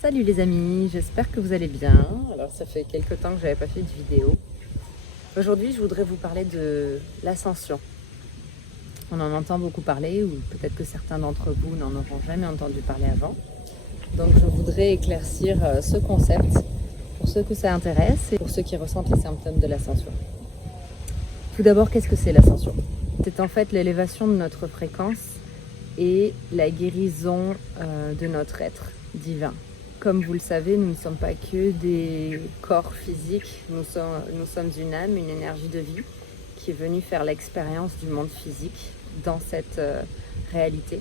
Salut les amis, j'espère que vous allez bien. Alors ça fait quelques temps que j'avais pas fait de vidéo. Aujourd'hui je voudrais vous parler de l'ascension. On en entend beaucoup parler, ou peut-être que certains d'entre vous n'en auront jamais entendu parler avant. Donc je voudrais éclaircir ce concept pour ceux que ça intéresse et pour ceux qui ressentent les symptômes de l'ascension. Tout d'abord, qu'est-ce que c'est l'ascension? C'est en fait l'élévation de notre fréquence et la guérison de notre être divin. Comme vous le savez, nous ne sommes pas que des corps physiques, nous sommes une âme, une énergie de vie qui est venue faire l'expérience du monde physique dans cette réalité.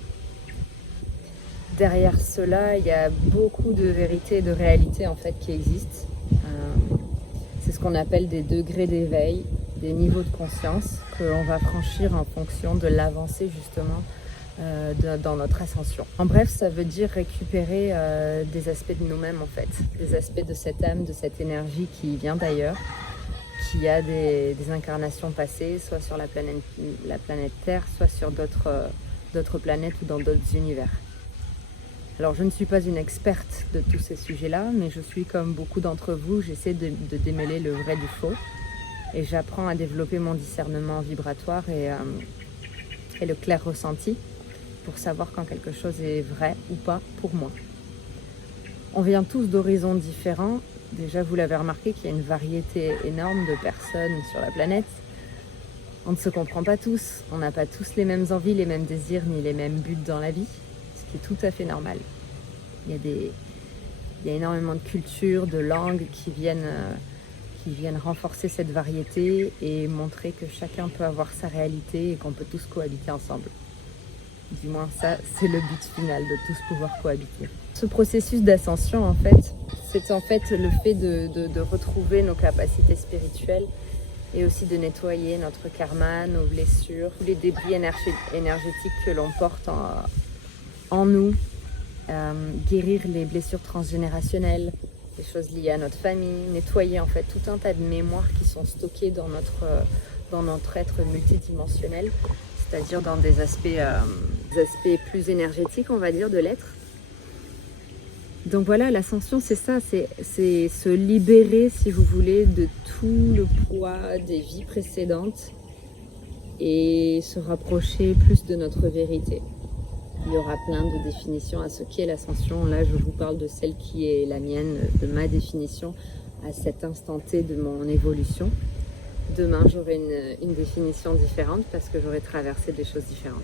Derrière cela, il y a beaucoup de vérités et de réalités en fait qui existent. C'est ce qu'on appelle des degrés d'éveil, des niveaux de conscience que l'on va franchir en fonction de l'avancée justement dans notre ascension. En bref, ça veut dire récupérer des aspects de nous-mêmes en fait, des aspects de cette âme, de cette énergie qui vient d'ailleurs, qui a des incarnations passées, soit sur la planète Terre, soit sur d'autres planètes ou dans d'autres univers. Alors je ne suis pas une experte de tous ces sujets-là, mais je suis comme beaucoup d'entre vous, j'essaie de démêler le vrai du faux et j'apprends à développer mon discernement vibratoire et le clair ressenti pour savoir quand quelque chose est vrai ou pas pour moi. On vient tous d'horizons différents. Déjà, vous l'avez remarqué qu'il y a une variété énorme de personnes sur la planète. On ne se comprend pas tous, on n'a pas tous les mêmes envies, les mêmes désirs, ni les mêmes buts dans la vie, ce qui est tout à fait normal. Il y a énormément de cultures, de langues qui viennent renforcer cette variété et montrer que chacun peut avoir sa réalité et qu'on peut tous cohabiter ensemble. Du moins, ça, c'est le but final, de tous pouvoir cohabiter. Ce processus d'ascension, en fait, c'est en fait le fait de retrouver nos capacités spirituelles et aussi de nettoyer notre karma, nos blessures, tous les débris énergétiques que l'on porte en nous, guérir les blessures transgénérationnelles, les choses liées à notre famille, nettoyer en fait tout un tas de mémoires qui sont stockées dans notre être multidimensionnel, c'est-à-dire dans des aspects plus énergétiques, on va dire, de l'être. Donc voilà, l'ascension, c'est ça, c'est se libérer, si vous voulez, de tout le poids des vies précédentes et se rapprocher plus de notre vérité. Il y aura plein de définitions à ce qu'est l'ascension. Là, je vous parle de celle qui est la mienne, de ma définition à cet instant T de mon évolution. Demain, j'aurai une définition différente parce que j'aurai traversé des choses différentes.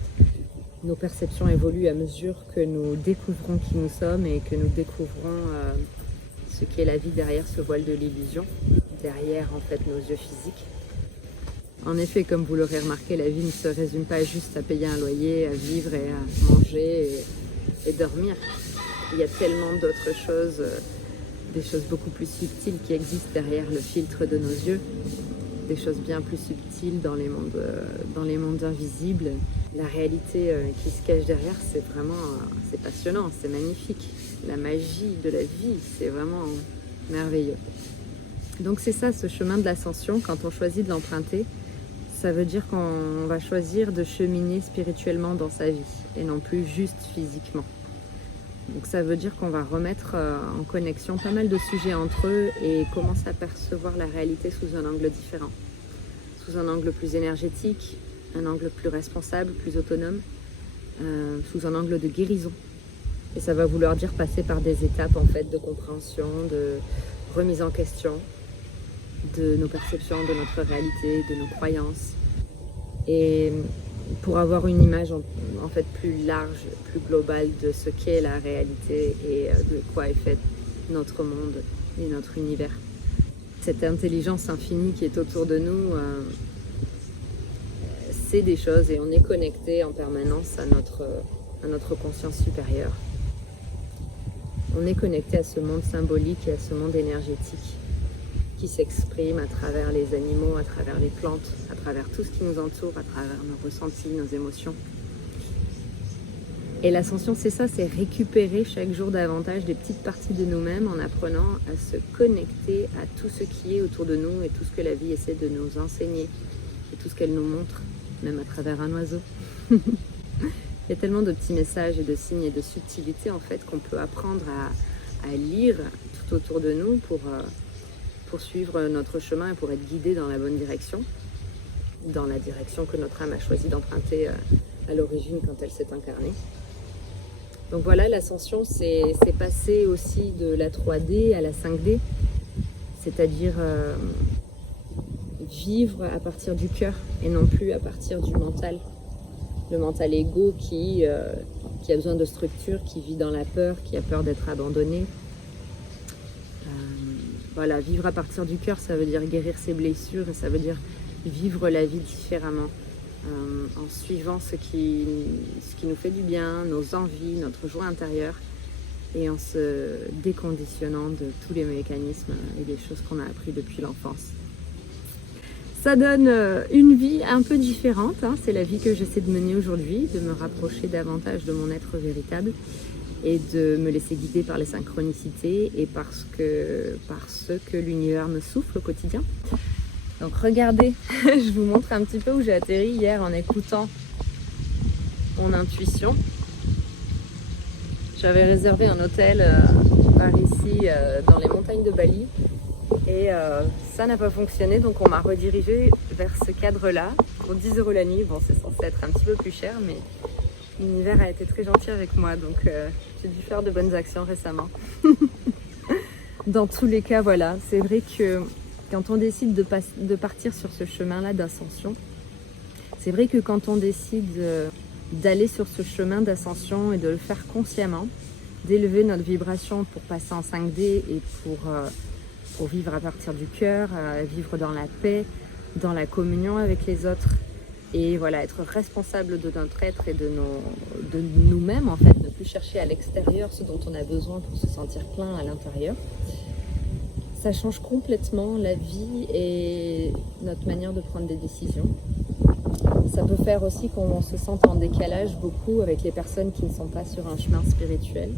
Nos perceptions évoluent à mesure que nous découvrons qui nous sommes et que nous découvrons ce qu'est la vie derrière ce voile de l'illusion, derrière en fait nos yeux physiques. En effet, comme vous l'aurez remarqué, la vie ne se résume pas juste à payer un loyer, à vivre et à manger et dormir. Il y a tellement d'autres choses, des choses beaucoup plus subtiles qui existent derrière le filtre de nos yeux, des choses bien plus subtiles dans les mondes invisibles. La réalité qui se cache derrière, c'est passionnant, c'est magnifique. La magie de la vie, c'est vraiment merveilleux. Donc c'est ça, ce chemin de l'ascension, quand on choisit de l'emprunter, ça veut dire qu'on va choisir de cheminer spirituellement dans sa vie et non plus juste physiquement. Donc ça veut dire qu'on va remettre en connexion pas mal de sujets entre eux et commencer à percevoir la réalité sous un angle différent. Sous un angle plus énergétique, un angle plus responsable, plus autonome, sous un angle de guérison. Et ça va vouloir dire passer par des étapes en fait de compréhension, de remise en question de nos perceptions, de notre réalité, de nos croyances. Et pour avoir une image en fait plus large, plus globale de ce qu'est la réalité et de quoi est fait notre monde et notre univers. Cette intelligence infinie qui est autour de nous, c'est des choses et on est connecté en permanence à notre conscience supérieure. On est connecté à ce monde symbolique et à ce monde énergétique qui s'exprime à travers les animaux, à travers les plantes, à travers tout ce qui nous entoure, à travers nos ressentis, nos émotions. Et l'ascension, c'est ça, c'est récupérer chaque jour davantage des petites parties de nous-mêmes en apprenant à se connecter à tout ce qui est autour de nous et tout ce que la vie essaie de nous enseigner et tout ce qu'elle nous montre, même à travers un oiseau. Il y a tellement de petits messages et de signes et de subtilités en fait qu'on peut apprendre à lire tout autour de nous pour suivre notre chemin et pour être guidé dans la bonne direction, dans la direction que notre âme a choisi d'emprunter à l'origine quand elle s'est incarnée. Donc voilà, l'ascension, c'est passer aussi de la 3D à la 5D, c'est-à-dire vivre à partir du cœur et non plus à partir du mental. Le mental égo qui a besoin de structure, qui vit dans la peur, qui a peur d'être abandonné. Voilà, vivre à partir du cœur, ça veut dire guérir ses blessures et ça veut dire vivre la vie différemment, en suivant ce qui nous fait du bien, nos envies, notre joie intérieure, et en se déconditionnant de tous les mécanismes et des choses qu'on a appris depuis l'enfance. Ça donne une vie un peu différente, hein. C'est la vie que j'essaie de mener aujourd'hui, de me rapprocher davantage de mon être véritable et de me laisser guider par les synchronicités et par ce que l'univers me souffle au quotidien. Donc regardez, je vous montre un petit peu où j'ai atterri hier en écoutant mon intuition. J'avais réservé un hôtel par ici dans les montagnes de Bali et ça n'a pas fonctionné, donc on m'a redirigé vers ce cadre-là pour 10 € la nuit. Bon, c'est censé être un petit peu plus cher, mais l'univers a été très gentil avec moi, donc j'ai dû faire de bonnes actions récemment. Dans tous les cas, voilà, c'est vrai que quand on décide de partir sur ce chemin-là d'ascension, c'est vrai que quand on décide d'aller sur ce chemin d'ascension et de le faire consciemment, d'élever notre vibration pour passer en 5D et pour vivre à partir du cœur, vivre dans la paix, dans la communion avec les autres, et voilà, être responsable de notre être et de nous-mêmes en fait, ne plus chercher à l'extérieur ce dont on a besoin pour se sentir plein à l'intérieur. Ça change complètement la vie et notre manière de prendre des décisions. Ça peut faire aussi qu'on se sente en décalage beaucoup avec les personnes qui ne sont pas sur un chemin spirituel.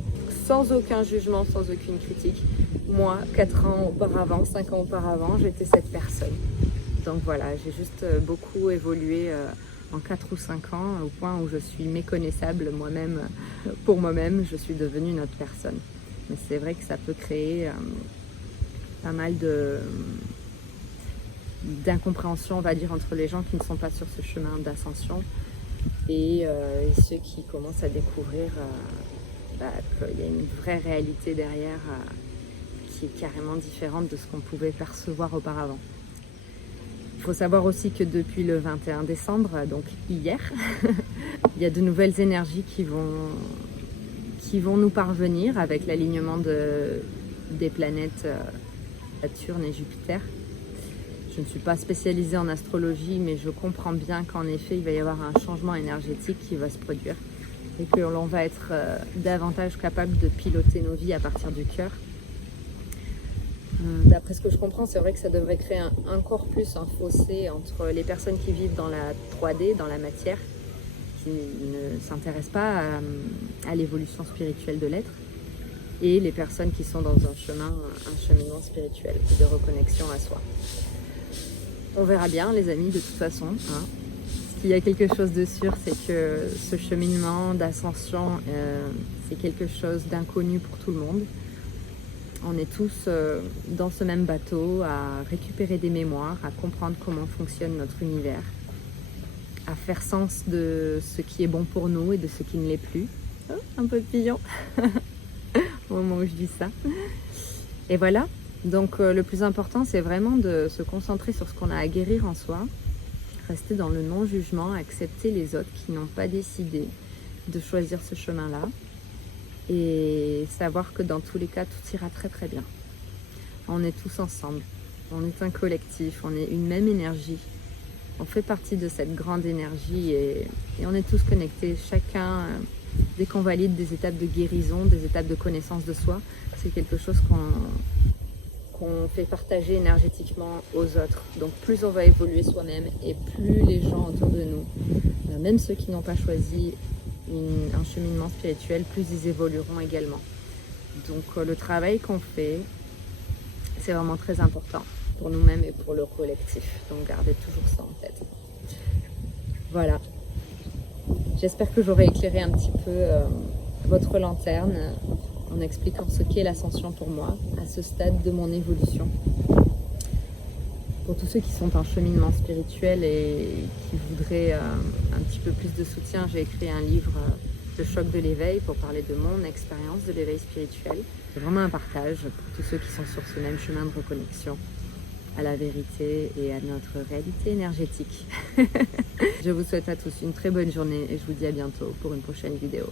Sans aucun jugement, sans aucune critique. Moi, 4 ans auparavant, 5 ans auparavant, j'étais cette personne. Donc voilà, j'ai juste beaucoup évolué en 4 ou 5 ans au point où je suis méconnaissable moi-même. Pour moi-même, je suis devenue une autre personne. Mais c'est vrai que ça peut créer pas mal d'incompréhension, on va dire, entre les gens qui ne sont pas sur ce chemin d'ascension et ceux qui commencent à découvrir qu'il y a une vraie réalité derrière qui est carrément différente de ce qu'on pouvait percevoir auparavant. Il faut savoir aussi que depuis le 21 décembre, donc hier, il y a de nouvelles énergies qui vont nous parvenir avec l'alignement des planètes Saturne et Jupiter. Je ne suis pas spécialisée en astrologie, mais je comprends bien qu'en effet, il va y avoir un changement énergétique qui va se produire et que l'on va être davantage capable de piloter nos vies à partir du cœur. D'après ce que je comprends, c'est vrai que ça devrait créer encore plus un fossé entre les personnes qui vivent dans la 3D, dans la matière, qui ne s'intéressent pas à l'évolution spirituelle de l'être, et les personnes qui sont dans un cheminement spirituel de reconnexion à soi. On verra bien, les amis, de toute façon. Hein. S'il y a quelque chose de sûr, c'est que ce cheminement d'ascension, c'est quelque chose d'inconnu pour tout le monde. On est tous dans ce même bateau à récupérer des mémoires, à comprendre comment fonctionne notre univers, à faire sens de ce qui est bon pour nous et de ce qui ne l'est plus. Oh, un papillon au moment où je dis ça. Et voilà. Donc le plus important, c'est vraiment de se concentrer sur ce qu'on a à guérir en soi, rester dans le non-jugement, accepter les autres qui n'ont pas décidé de choisir ce chemin-là et savoir que dans tous les cas, tout ira très très bien. On est tous ensemble, on est un collectif, on est une même énergie, on fait partie de cette grande énergie et on est tous connectés, chacun, dès qu'on valide des étapes de guérison, des étapes de connaissance de soi, c'est quelque chose qu'on fait partager énergétiquement aux autres. Donc plus on va évoluer soi-même et plus les gens autour de nous, même ceux qui n'ont pas choisi un cheminement spirituel, plus ils évolueront également. Donc le travail qu'on fait, c'est vraiment très important pour nous-mêmes et pour le collectif. Donc gardez toujours ça en tête. Voilà. J'espère que j'aurai éclairé un petit peu votre lanterne en expliquant ce qu'est l'ascension pour moi, à ce stade de mon évolution. Pour tous ceux qui sont en cheminement spirituel et qui voudraient un petit peu plus de soutien, j'ai écrit un livre, Le choc de l'éveil, pour parler de mon expérience de l'éveil spirituel. C'est vraiment un partage pour tous ceux qui sont sur ce même chemin de reconnexion à la vérité et à notre réalité énergétique. Je vous souhaite à tous une très bonne journée et je vous dis à bientôt pour une prochaine vidéo.